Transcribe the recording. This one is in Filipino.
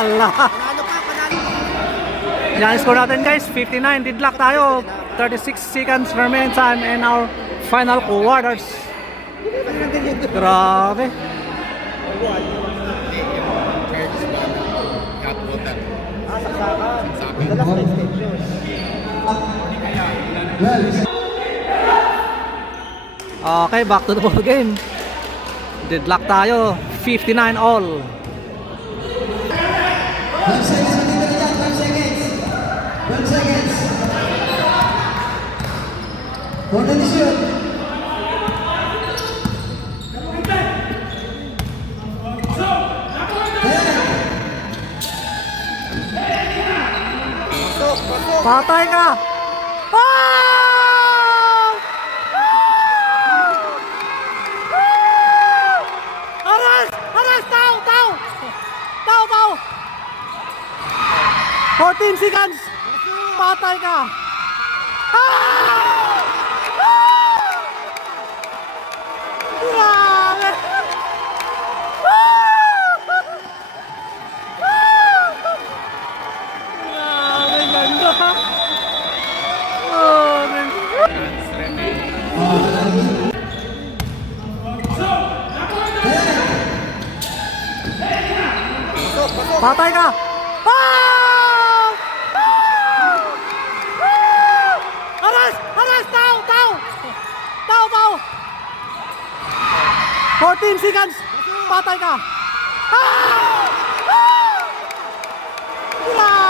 Hala. Panalo ka, panalo. Yan, score natin guys, 59. Deadlock tayo. 36 seconds remaining time in our final quarters. Grabe. Okay, back to the ball game. Deadlock tayo. 59 all. 1 second, 1 seconds. 1 seconds. For the decision. Patay ka! Ah! Aras! Aras! Tao! Tao! Tao! Tao! 14 seconds! Patay ka! Ah! Grabe! Grabe, ganda! Oh, patay ka! Ah! Aras! Aras! Tao! Tao! Tao! Tao! 14 seconds! Patay ka! Ah! Ah!